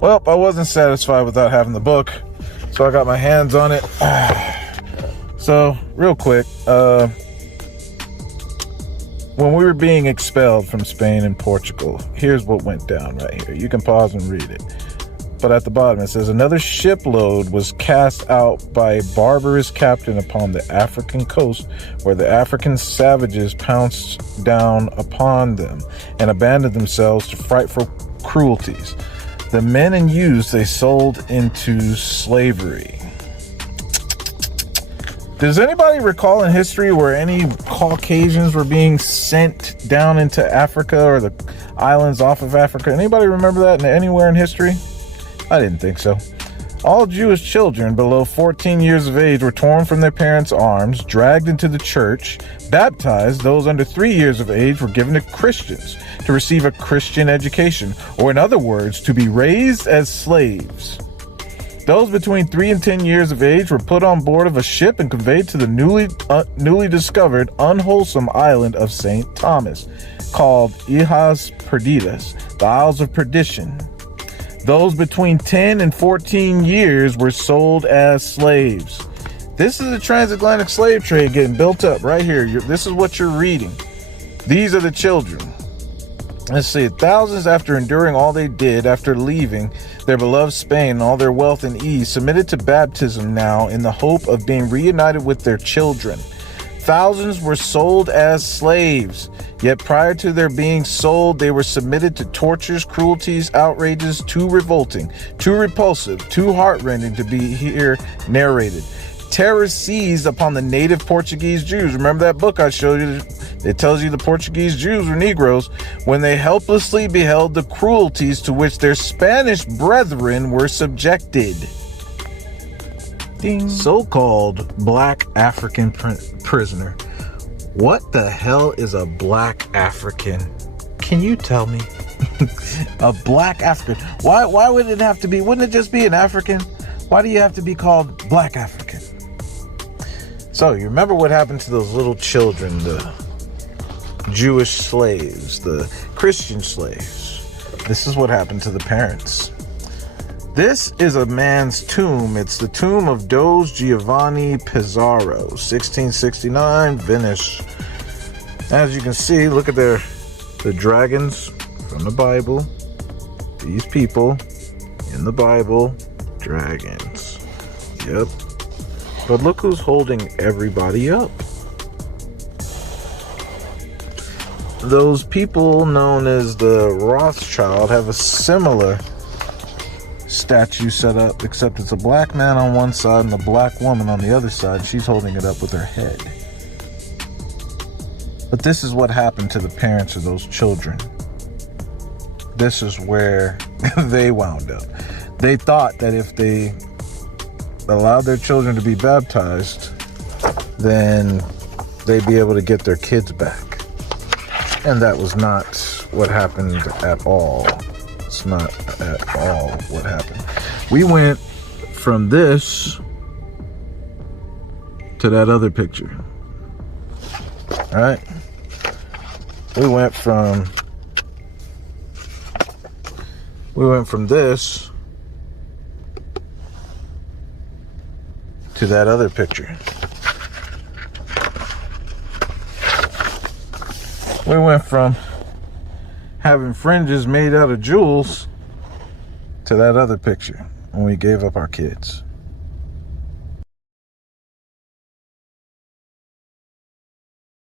Well, I wasn't satisfied without having the book, so I got my hands on it. So, real quick, when we were being expelled from Spain and Portugal, here's what went down right here. You can pause and read it. But at the bottom it says, another shipload was cast out by a barbarous captain upon the African coast, where the African savages pounced down upon them and abandoned themselves to frightful cruelties. The men and youths they sold into slavery. Does anybody recall in history where any Caucasians were being sent down into Africa or the islands off of Africa? Anybody remember that anywhere in history? I didn't think so. All Jewish children below 14 years of age were torn from their parents' arms, dragged into the church, baptized. Those under 3 years of age were given to Christians to receive a Christian education, or in other words, to be raised as slaves. Those between 3 and 10 years of age were put on board of a ship and conveyed to the newly discovered unwholesome island of St. Thomas, called Ilhas Perdidas, the Isles of Perdition. Those between 10 and 14 years were sold as slaves. This is the transatlantic slave trade getting built up right here. This is what you're reading. These are the children. Let's see, thousands after enduring all they did, after leaving their beloved Spain and all their wealth and ease, submitted to baptism now in the hope of being reunited with their children. Thousands were sold as slaves, yet prior to their being sold, they were submitted to tortures, cruelties, outrages too revolting, too repulsive, too heartrending to be here narrated. Terror seized upon the native Portuguese Jews. Remember that book I showed you? It tells you the Portuguese Jews were Negroes when they helplessly beheld the cruelties to which their Spanish brethren were subjected. Ding. So-called black African prisoner. What the hell is a black African? Can you tell me? A black African. Why would it have to be? Wouldn't it just be an African? Why do you have to be called black African? So you remember what happened to those little children, the Jewish slaves, the Christian slaves. This is what happened to the parents. This is a man's tomb. It's the tomb of Dos Giovanni Pizarro, 1669, Venice. As you can see, look at the dragons from the Bible. These people in the Bible, dragons. Yep. But look who's holding everybody up. Those people known as the Rothschild have a similar statue set up, except it's a black man on one side and a black woman on the other side. She's holding it up with her head. But this is what happened to the parents of those children. This is where they wound up. They thought that if they allowed their children to be baptized, then they'd be able to get their kids back. And that was not what happened at all. It's not at all what happened. We went from this to that other picture. All right? We went from this to that other picture. We went from having fringes made out of jewels to that other picture when we gave up our kids.